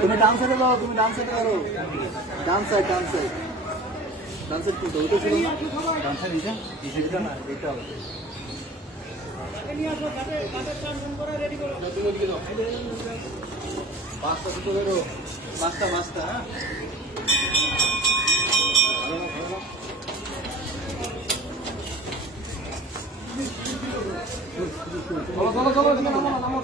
তুমি ডান সাইডে যাও, তুমি ডান সাইডে করো, ডান সাইড ডান সাইড ডান সাইড কিন্তু ওইটা ছিল না, ডান সাইড এটা না, এটা হবে। পাঁচটা দুটো বেরো, পাঁচটা পাঁচটা। হ্যাঁ চলো চলো চলো, নামো নামো।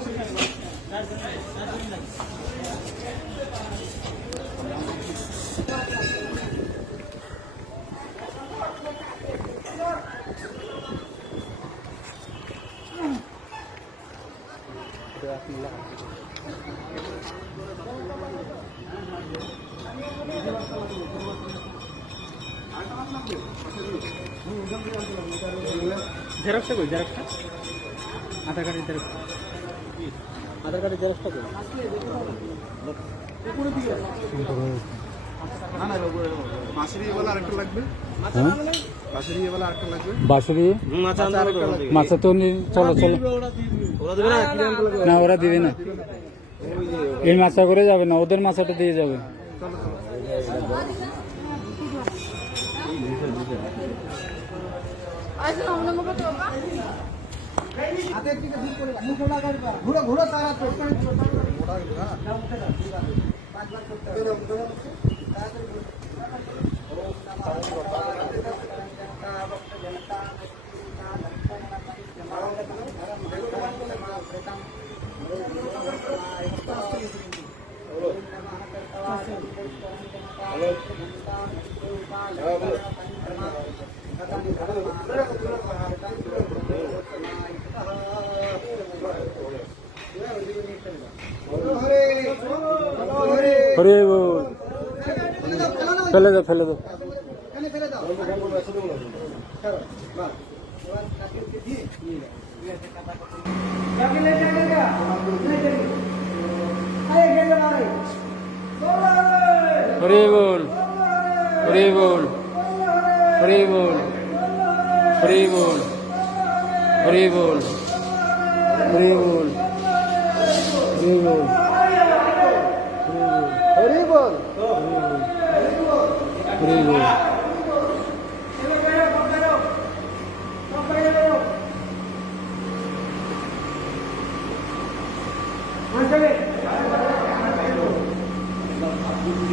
জেরক্সটা কই, জেরক্সটা আধার কার্ডের জেরক্স, আধার কার্ডের জেরক্সটা কই? বাঁশুরি মাছা তো চলো চলো না, ওরা দিবে না, এই মাছা করে যাবে না, ওদের মাছাটা দিয়ে যাবে। ঘুরো ঘুরো তারা ফেলে দাও ফেলে দাও। হরি বল হরি বল হরি বল হরি বল হরি বল হরি বল হরি বল হরি বল হরি বল।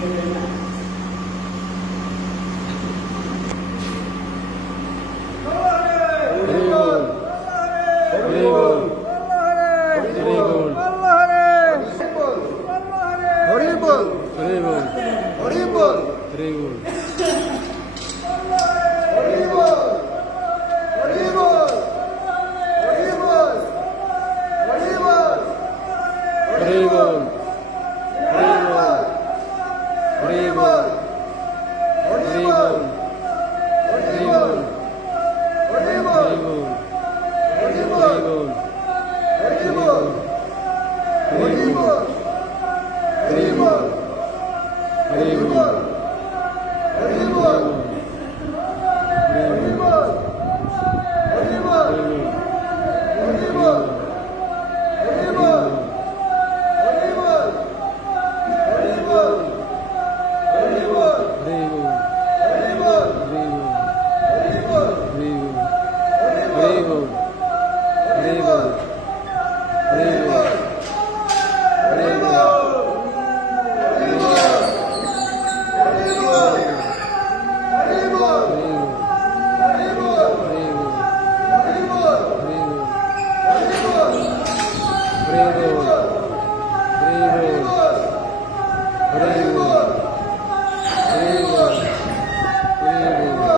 Gracias.